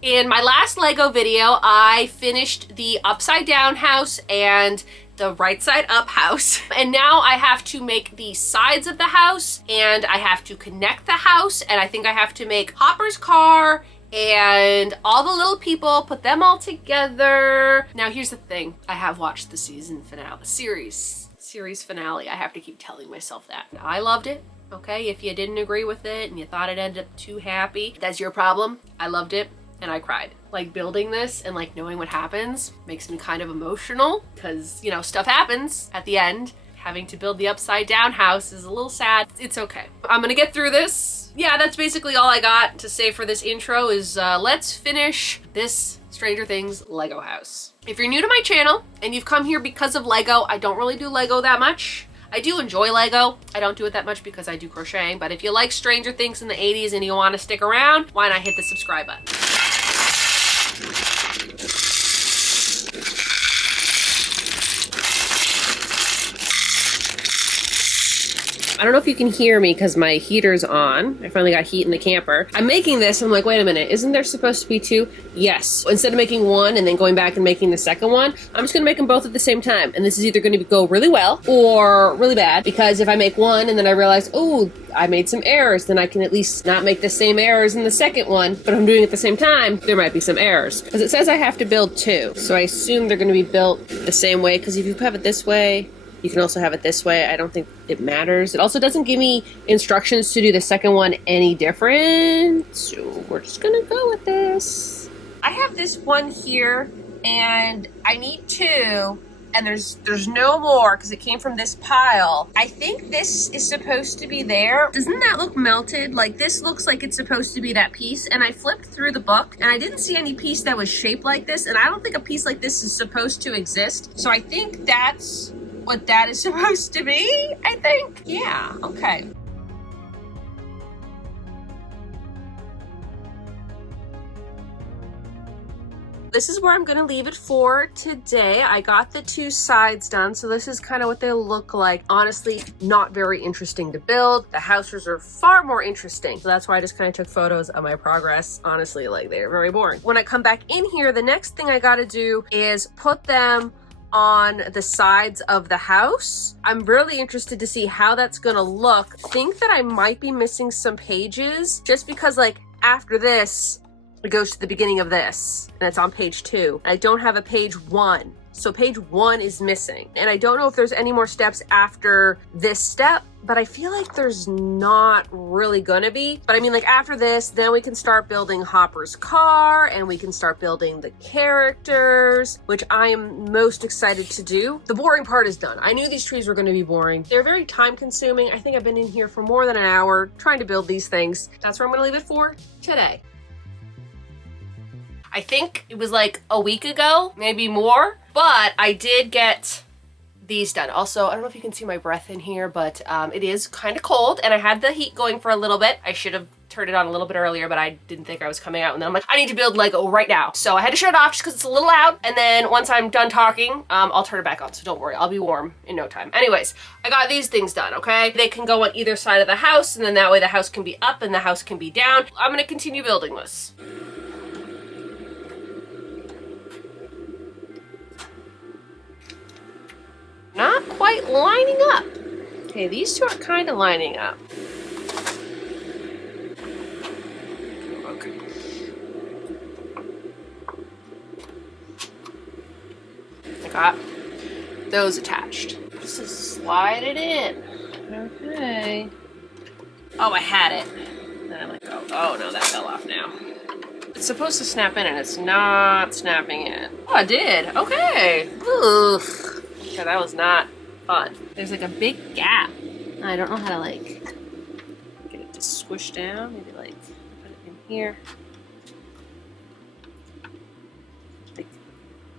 In my last Lego video, I finished the upside down house and the right side up house. And now I have to make the sides of the house and I have to connect the house, and I think I have to make Hopper's car and all the little people, put them all together. Now here's the thing, I have watched the series finale. I have to keep telling myself that. I loved it. Okay, if you didn't agree with it and you thought it ended up too happy, that's your problem. I loved it. And I cried. Like, building this and like knowing what happens makes me kind of emotional because, you know, stuff happens at the end. Having to build the upside down house is a little sad. It's okay. I'm gonna get through this. Yeah, that's basically all I got to say for this intro is let's finish this Stranger Things Lego house. If you're new to my channel and you've come here because of Lego, I don't really do Lego that much. I do enjoy Lego. I don't do it that much because I do crocheting, but if you like Stranger Things in the 80s and you want to stick around, why not hit the subscribe button? I don't know if you can hear me because my heater's on. I finally got heat in the camper. I'm making this, I'm like, wait a minute, isn't there supposed to be two? Yes. Instead of making one and then going back and making the second one, I'm just gonna make them both at the same time. And this is either gonna go really well or really bad, because if I make one and then I realize, oh, I made some errors, then I can at least not make the same errors in the second one. But if I'm doing it at the same time, there might be some errors. Because it says I have to build two. So I assume they're gonna be built the same way, because if you have it this way, you can also have it this way. I don't think it matters. It also doesn't give me instructions to do the second one any different. So we're just gonna go with this. I have this one here and I need two, and there's no more because it came from this pile. I think this is supposed to be there. Doesn't that look melted? Like, this looks like it's supposed to be that piece, and I flipped through the book and I didn't see any piece that was shaped like this, and I don't think a piece like this is supposed to exist. So I think that's what that is supposed to be, I think. Yeah, okay. This is where I'm gonna leave it for today. I got the two sides done, so this is kind of what they look like. Honestly, not very interesting to build. The houses are far more interesting. So that's why I just kind of took photos of my progress. Honestly, like, they're very boring. When I come back in here, the next thing I gotta do is put them on the sides of the house. I'm really interested to see how that's gonna look. I think that I might be missing some pages just because, like, after this, it goes to the beginning of this and it's on page 2. I don't have a page 1. So page 1 is missing. And I don't know if there's any more steps after this step, but I feel like there's not really gonna be. But I mean, like, after this, then we can start building Hopper's car and we can start building the characters, which I am most excited to do. The boring part is done. I knew these trees were gonna be boring. They're very time consuming. I think I've been in here for more than an hour trying to build these things. That's where I'm gonna leave it for today. I think it was like a week ago, maybe more, but I did get these done. Also, I don't know if you can see my breath in here, but it is kind of cold and I had the heat going for a little bit. I should have turned it on a little bit earlier, but I didn't think I was coming out. And then I'm like, I need to build Lego right now. So I had to shut it off just because it's a little loud. And then once I'm done talking, I'll turn it back on. So don't worry, I'll be warm in no time. Anyways, I got these things done, okay? They can go on either side of the house, and then that way the house can be up and the house can be down. I'm gonna continue building this. Not quite lining up. Okay, these two are kind of lining up. Okay. I got those attached. Just slide it in. Okay. Oh, I had it. Then I'm like, oh no, that fell off now. It's supposed to snap in and it's not snapping in. Oh, I did. Okay. Ugh. Yeah, that was not fun. There's like a big gap. I don't know how to like get it to squish down. Maybe like put it in here. Like,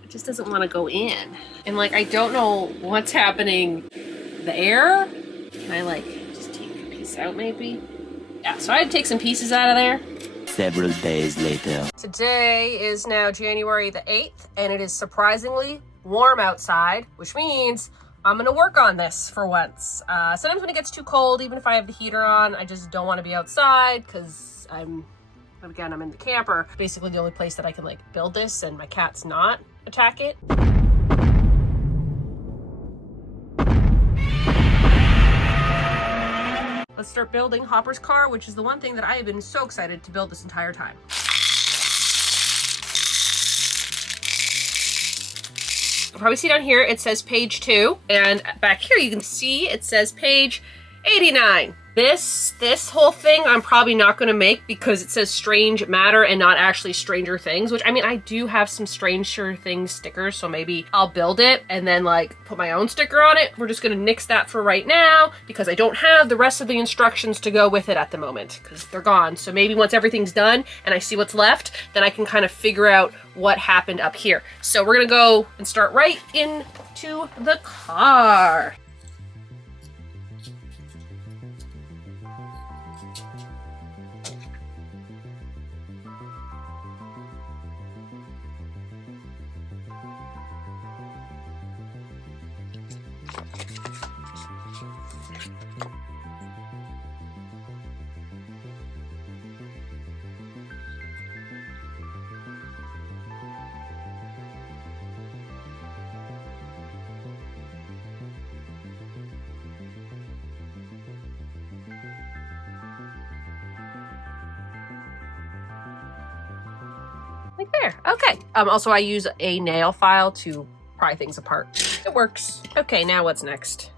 it just doesn't want to go in. And like, I don't know what's happening there. Can I like just take a piece out maybe? Yeah, so I had to take some pieces out of there. Several days later. Today is now January the 8th, and it is surprisingly warm outside, which means I'm gonna work on this for once. Sometimes when it gets too cold, even if I have the heater on, I just don't want to be outside because I'm Again, I'm in the camper. Basically the only place that I can like build this and my cat's not attack it. Let's start building Hopper's car, which is the one thing that I have been so excited to build this entire time. You'll probably see down here, it says page 2. And back here you can see it says page 89. This whole thing I'm probably not going to make because it says Strange Matter and not actually Stranger Things, which I mean, I do have some Stranger Things stickers, so maybe I'll build it and then like put my own sticker on it. We're just going to nix that for right now because I don't have the rest of the instructions to go with it at the moment because they're gone. So maybe once everything's done and I see what's left, then I can kind of figure out what happened up here. So we're going to go and start right into the car. Like there. Okay. Also, I use a nail file to pry things apart. It works. Okay, now what's next?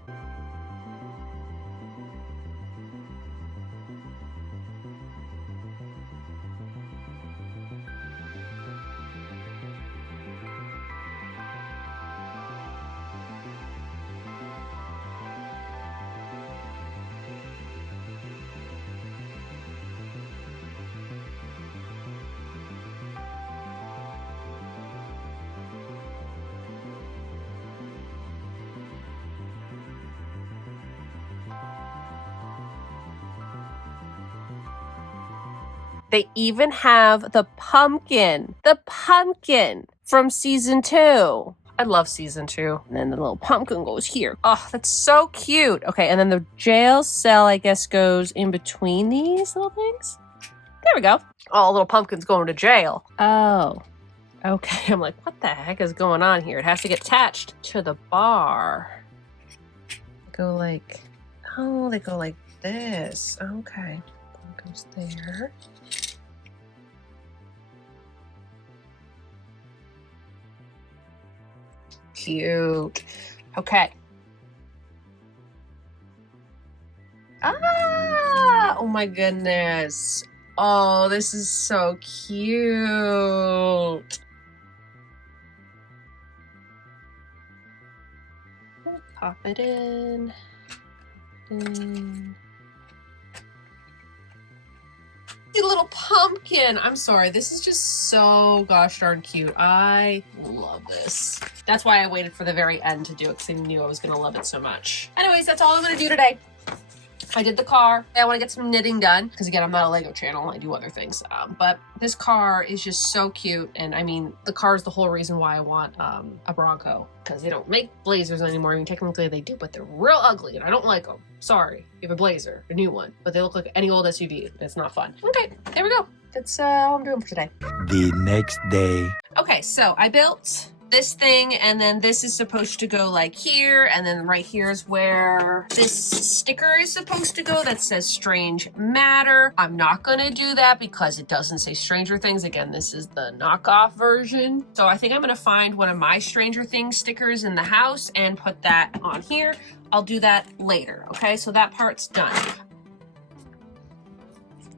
They even have the pumpkin from season 2. I love season 2. And then the little pumpkin goes here. Oh, that's so cute. Okay, and then the jail cell, I guess, goes in between these little things. There we go. Oh, little pumpkin's going to jail. Oh, okay. I'm like, what the heck is going on here? It has to get attached to the bar. Go like, oh, they go like this. Okay. Goes there. Cute. Okay. Ah! Oh my goodness. Oh, this is so cute. Pop it in. The little pumpkin. I'm sorry. This is just so gosh darn cute. I love this. That's why I waited for the very end to do it because I knew I was going to love it so much. Anyways, that's all I'm going to do today. I did the car. I want to get some knitting done because again, I'm not a Lego channel. I do other things. But this car is just so cute. And I mean, the car is the whole reason why I want a Bronco because they don't make Blazers anymore. I mean, technically they do, but they're real ugly and I don't like them. Sorry, you have a Blazer, a new one, but they look like any old SUV. It's not fun. Okay, there we go. That's all I'm doing for today. The next day. Okay, so I built this thing and then this is supposed to go like here and then right here is where this sticker is supposed to go that says Strange Matter. I'm not gonna do that because it doesn't say Stranger Things. Again, this is the knockoff version. So I think I'm gonna find one of my Stranger Things stickers in the house and put that on here. I'll do that later, okay? So that part's done.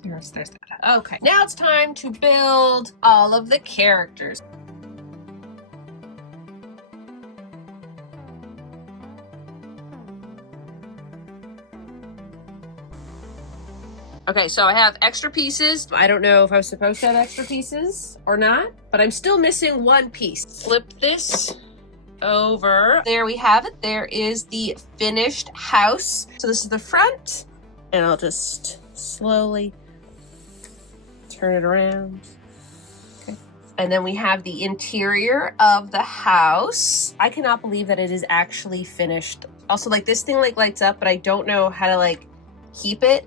There's that. Okay, now it's time to build all of the characters. Okay, so I have extra pieces. I don't know if I was supposed to have extra pieces or not, but I'm still missing one piece. Flip this over. There we have it. There is the finished house. So this is the front, and I'll just slowly turn it around. Okay. And then we have the interior of the house. I cannot believe that it is actually finished. Also, like this thing like lights up, but I don't know how to like keep it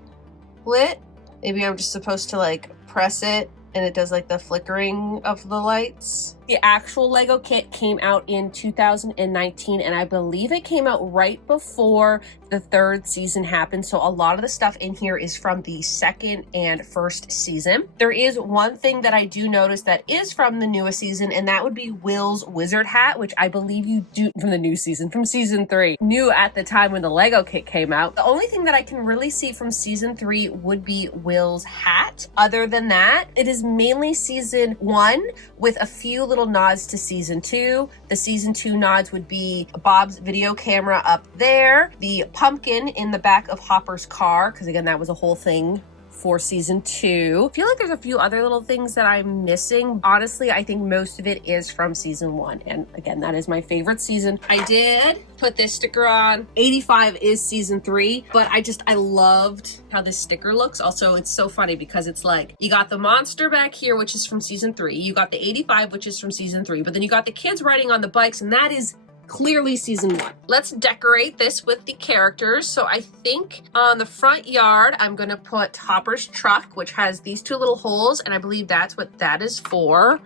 lit. Maybe I'm just supposed to like press it and it does like the flickering of the lights. The actual Lego kit came out in 2019, and I believe it came out right before the 3rd season happened. So a lot of the stuff in here is from the 2nd and 1st season. There is one thing that I do notice that is from the newest season, and that would be Will's wizard hat, which I believe you do from the new season, from season 3. New at the time when the Lego kit came out. The only thing that I can really see from season 3 would be Will's hat. Other than that, it is mainly season 1 with a few little nods to season 2. The season 2 nods would be Bob's video camera up there, the pumpkin in the back of Hopper's car, because again, that was a whole thing for season 2. I feel like there's a few other little things that I'm missing. Honestly, I think most of it is from season 1. And again, that is my favorite season. I did put this sticker on. 85 is season 3, but I loved how this sticker looks. Also, it's so funny because it's like, you got the monster back here, which is from season 3. You got the 85, which is from season 3, but then you got the kids riding on the bikes, and that is clearly season 1. Let's decorate this with the characters. So I think on the front yard, I'm gonna put Hopper's truck, which has these 2 little holes, and I believe that's what that is for.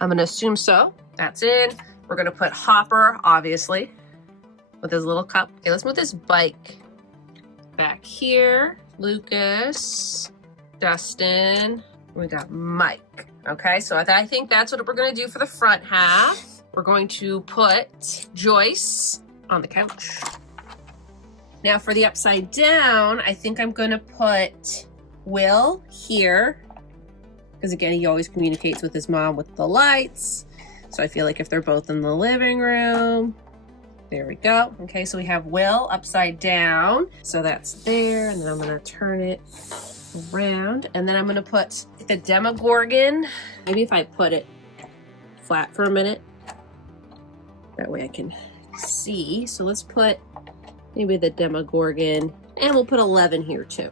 I'm gonna assume so. That's in. We're gonna put Hopper, obviously, with his little cup. Okay, let's move this bike back here. Lucas, Dustin, we got Mike. Okay, so I think that's what we're gonna do for the front half. We're going to put Joyce on the couch. Now for the upside down, I think I'm gonna put Will here, because again, he always communicates with his mom with the lights. So I feel like if they're both in the living room, there we go. Okay, so we have Will upside down. So that's there, and then I'm gonna turn it around, and then I'm gonna put the Demogorgon. Maybe if I put it flat for a minute, that way I can see. So let's put maybe the Demogorgon, and we'll put 11 here too.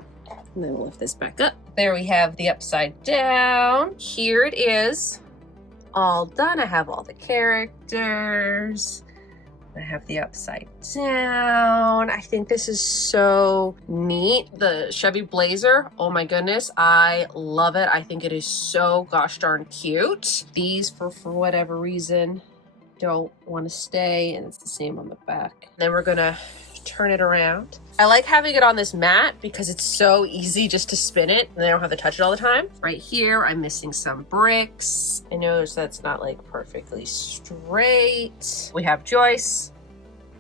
And then we'll lift this back up. There we have the upside down. Here it is, all done. I have all the characters. I have the upside down. I think this is so neat. The Chevy Blazer, oh my goodness, I love it. I think it is so gosh darn cute. These, for whatever reason, don't want to stay, and it's the same on the back. Then we're gonna turn it around. I like having it on this mat because it's so easy just to spin it, and I don't have to touch it all the time. Right here, I'm missing some bricks. I notice that's not like perfectly straight. We have Joyce,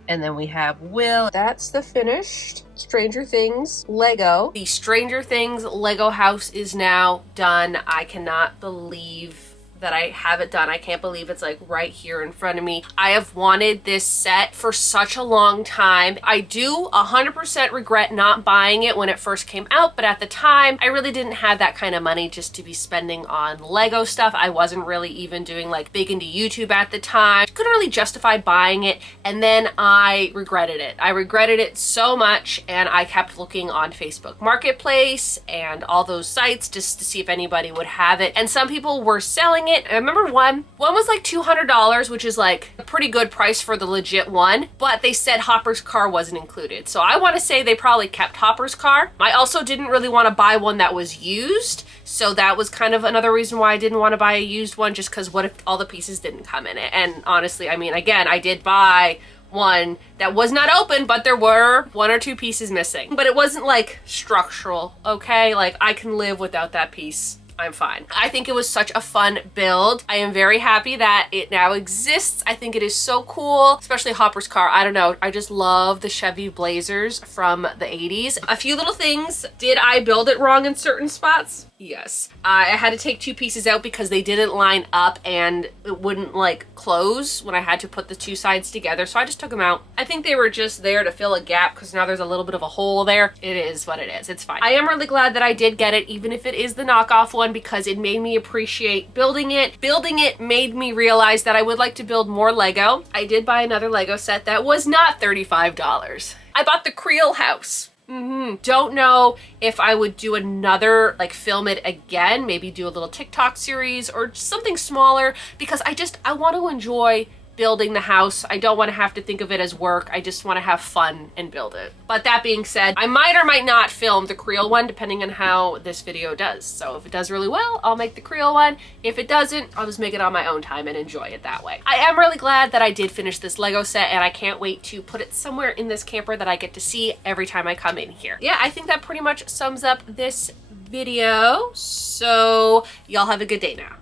and then we have Will. That's the finished Stranger Things Lego. The Stranger Things Lego house is now done. I cannot believe that I have it done. I can't believe it's like right here in front of me. I have wanted this set for such a long time. I do 100% regret not buying it when it first came out, but at the time, I really didn't have that kind of money just to be spending on Lego stuff. I wasn't really even doing like big into YouTube at the time. Couldn't really justify buying it, and then I regretted it. I regretted it so much, and I kept looking on Facebook Marketplace and all those sites just to see if anybody would have it, and some people were selling it. I remember one was like $200, which is like a pretty good price for the legit one, but they said Hopper's car wasn't included. So I want to say they probably kept Hopper's car. I also didn't really want to buy one that was used, so that was kind of another reason why I didn't want to buy a used one, just because what if all the pieces didn't come in it? And honestly, I mean, again, I did buy one that was not open, but there were 1 or 2 pieces missing, but it wasn't like structural, okay? Like I can live without that piece. I'm fine. I think it was such a fun build. I am very happy that it now exists. I think it is so cool, especially Hopper's car. I don't know. I just love the Chevy Blazers from the 80s. A few little things. Did I build it wrong in certain spots? Yes. I had to take 2 pieces out because they didn't line up and it wouldn't like close when I had to put the 2 sides together. So I just took them out. I think they were just there to fill a gap because now there's a little bit of a hole there. It is what it is. It's fine. I am really glad that I did get it, even if it is the knockoff one, because it made me appreciate building it. Building it made me realize that I would like to build more Lego. I did buy another Lego set that was not $35. I bought the Creel house. Don't know if I would do another, like film it again, maybe do a little TikTok series or something smaller, because I want to enjoy building the house. I don't want to have to think of it as work. I just want to have fun and build it. But that being said, I might or might not film the Creole one depending on how this video does. So if it does really well, I'll make the Creole one. If it doesn't, I'll just make it on my own time and enjoy it that way. I am really glad that I did finish this Lego set, and I can't wait to put it somewhere in this camper that I get to see every time I come in here. Yeah, I think that pretty much sums up this video. So y'all have a good day now.